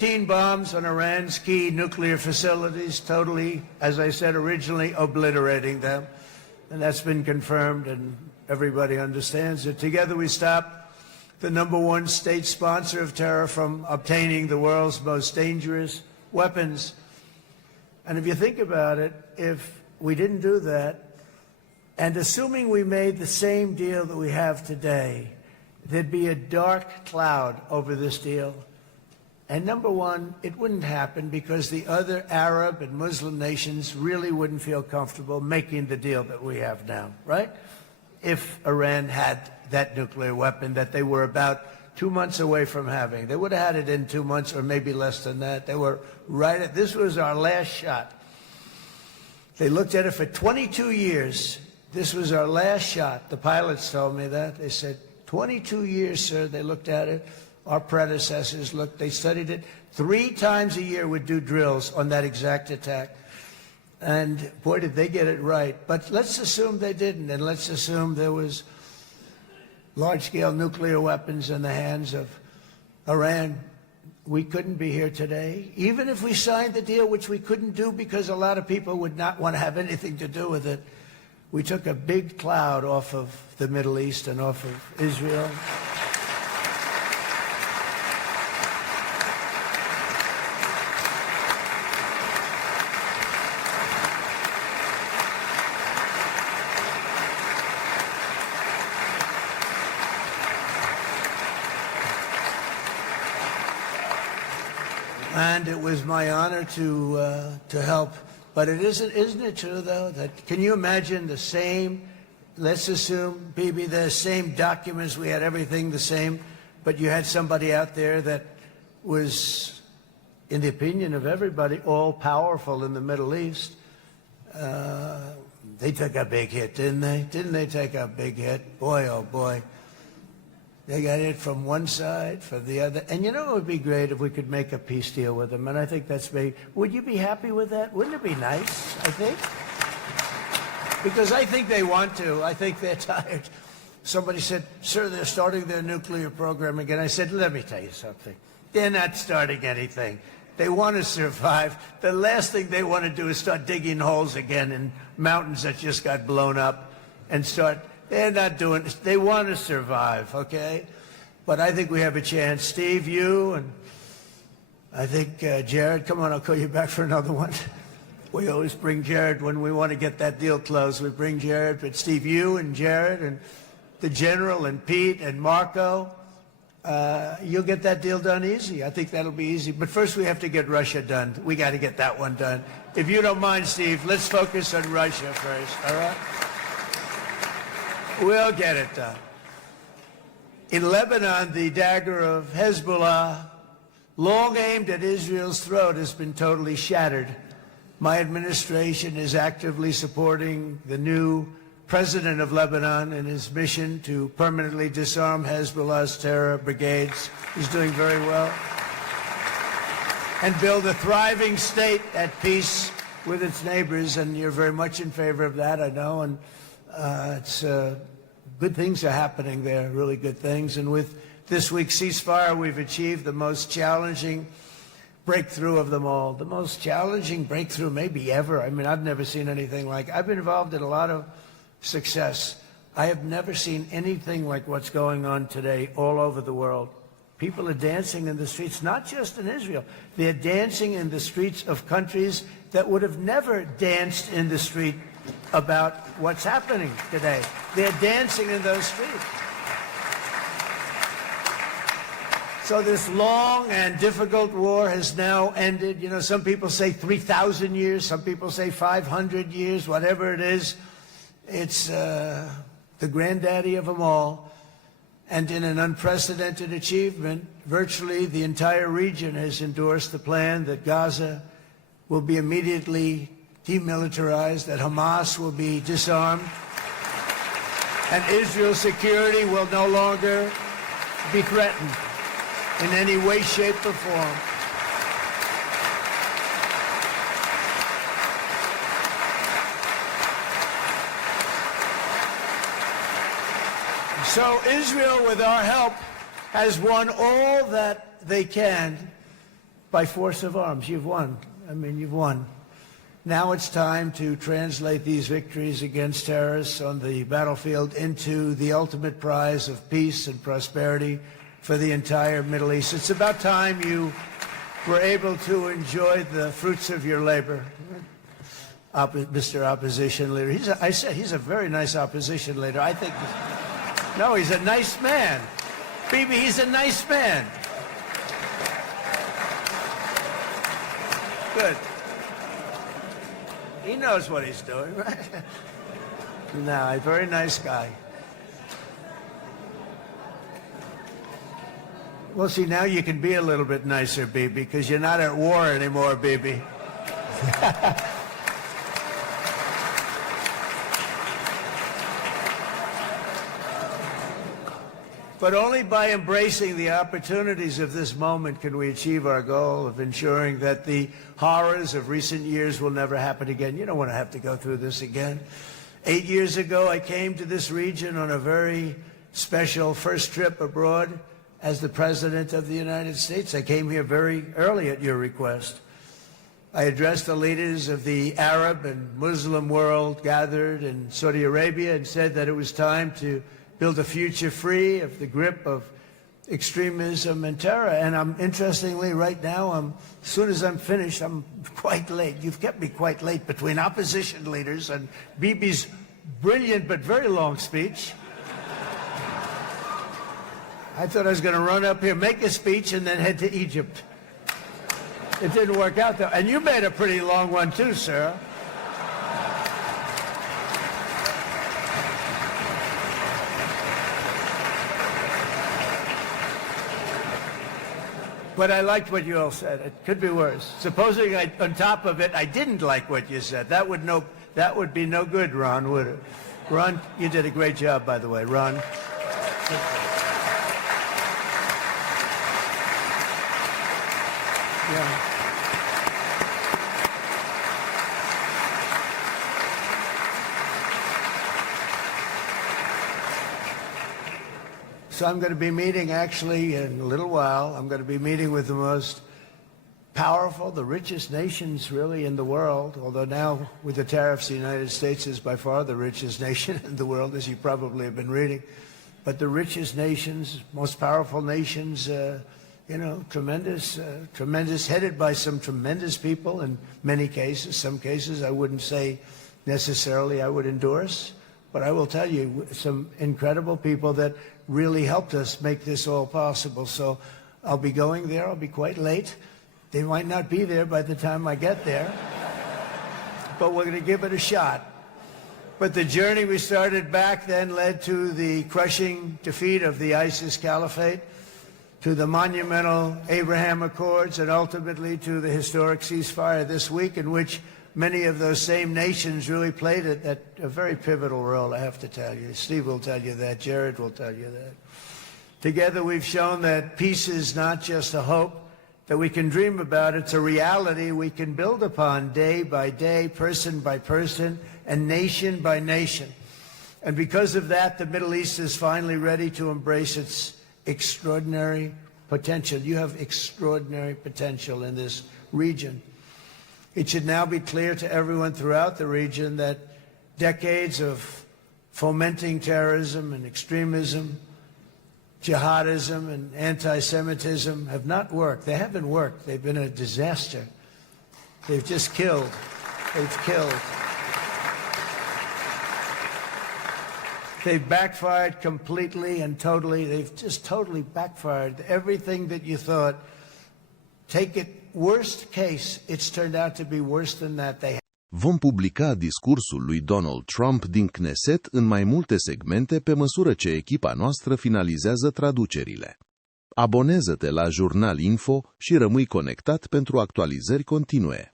14 bombs on Iran's key nuclear facilities, totally, as I said originally, obliterating them. And that's been confirmed, and everybody understands it. Together we stopped the #1 state sponsor of terror from obtaining the world's most dangerous weapons. And if you think about it, if we didn't do that, and assuming we made the same deal that we have today, there'd be a dark cloud over this deal. And #1, it wouldn't happen because the other Arab and Muslim nations really wouldn't feel comfortable making the deal that we have now, right? If Iran had that nuclear weapon that they were about 2 months away from having. They would have had it in 2 months or maybe less than that. They were right at, this was our last shot. They looked at it for 22 years. This was our last shot. The pilots told me that. They said, 22 years, sir, they looked at it. Our predecessors looked, they studied it. 3 times a year would do drills on that exact attack. And boy, did they get it right. But let's assume they didn't, and let's assume there was large-scale nuclear weapons in the hands of Iran. We couldn't be here today. Even if we signed the deal, which we couldn't do because a lot of people would not want to have anything to do with it, we took a big cloud off of the Middle East and off of Israel. And it was my honor to help. But isn't it true, though, that can you imagine the same, let's assume, Bibi, the same documents, we had everything the same, but you had somebody out there that was, in the opinion of everybody, all-powerful in the Middle East. They took a big hit, didn't they? Didn't they take a big hit? Boy, oh boy. They got it from one side, from the other. And you know, it would be great if we could make a peace deal with them. And I think that's big. Would you be happy with that? Wouldn't it be nice, I think? Because I think they want to. I think they're tired. Somebody said, sir, they're starting their nuclear program again. I said, let me tell you something. They're not starting anything. They want to survive. The last thing they want to do is start digging holes again in mountains that just got blown up and start. They're not doing this. They want to survive, okay? But I think we have a chance. Steve, you, and I think Jared, come on, I'll call you back for another one. We always bring Jared when we want to get that deal closed. We bring Jared, but Steve, you and Jared and the General and Pete and Marco, you'll get that deal done easy. I think that'll be easy. But first we have to get Russia done. We got to get that one done. If you don't mind, Steve, let's focus on Russia first, all right? We'll get it done. In Lebanon, the dagger of Hezbollah, long aimed at Israel's throat, has been totally shattered. My administration is actively supporting the new president of Lebanon in his mission to permanently disarm Hezbollah's terror brigades. He's doing very well. And build a thriving state at peace with its neighbors. And you're very much in favor of that, I know. And it's good things are happening there, really good things. And with this week's ceasefire, we've achieved the most challenging breakthrough of them all. The most challenging breakthrough maybe ever. I mean, I've never seen anything like it. I've been involved in a lot of success. I have never seen anything like what's going on today all over the world. People are dancing in the streets, not just in Israel. They're dancing in the streets of countries that would have never danced in the street about what's happening today. They're dancing in those streets. So this long and difficult war has now ended. You know, some people say 3,000 years, some people say 500 years, whatever it is. It's the granddaddy of them all. And in an unprecedented achievement, virtually the entire region has endorsed the plan that Gaza will be immediately demilitarized, that Hamas will be disarmed, and Israel's security will no longer be threatened in any way, shape, or form. So Israel, with our help, has won all that they can by force of arms. You've won. I mean, you've won. Now it's time to translate these victories against terrorists on the battlefield into the ultimate prize of peace and prosperity for the entire Middle East. It's about time you were able to enjoy the fruits of your labor. Mr. Opposition Leader. He's a very nice opposition leader. I think, no, he's a nice man. Bibi, he's a nice man. Good. He knows what he's doing, right? No, a very nice guy. Well, see, now you can be a little bit nicer, Bibi, because you're not at war anymore, Bibi. But only by embracing the opportunities of this moment can we achieve our goal of ensuring that the horrors of recent years will never happen again. You don't want to have to go through this again. 8 years ago, I came to this region on a very special first trip abroad as the President of the United States. I came here very early at your request. I addressed the leaders of the Arab and Muslim world gathered in Saudi Arabia and said that it was time to build a future free of the grip of extremism and terror. And interestingly, right now, as soon as I'm finished, I'm quite late. You've kept me quite late between opposition leaders and Bibi's brilliant but very long speech. I thought I was going to run up here, make a speech, and then head to Egypt. It didn't work out, though. And you made a pretty long one, too, sir. But I liked what you all said. It could be worse. Supposing on top of it, I didn't like what you said. That would be no good, Ron, would it? Ron, you did a great job, by the way, Ron. Yeah. So I'm going to be meeting, actually, in a little while, I'm going to be meeting with the most powerful, the richest nations, really, in the world, although now, with the tariffs, the United States is by far the richest nation in the world, as you probably have been reading. But the richest nations, most powerful nations, you know, tremendous, headed by some tremendous people in many cases. Some cases I wouldn't say necessarily I would endorse, but I will tell you some incredible people that really helped us make this all possible. So I'll be going there. I'll be quite late. They might not be there by the time I get there, but we're going to give it a shot. But the journey we started back then led to the crushing defeat of the ISIS caliphate, to the monumental Abraham Accords, and ultimately to the historic ceasefire this week, in which many of those same nations really played a very pivotal role, I have to tell you. Steve will tell you that. Jared will tell you that. Together we've shown that peace is not just a hope that we can dream about. It's a reality we can build upon day by day, person by person, and nation by nation. And because of that, the Middle East is finally ready to embrace its extraordinary potential. You have extraordinary potential in this region. It should now be clear to everyone throughout the region that decades of fomenting terrorism and extremism, jihadism and anti-Semitism have not worked. They haven't worked. They've been a disaster. They've just killed. They've killed. They've backfired completely and totally. They've just totally backfired. Everything that you thought, take it worst case, it's turned out to be worse than that. Vom publica discursul lui Donald Trump din Knesset în mai multe segmente pe măsură ce echipa noastră finalizează traducerile. Abonează-te la Jurnal Info și rămâi conectat pentru actualizări continue.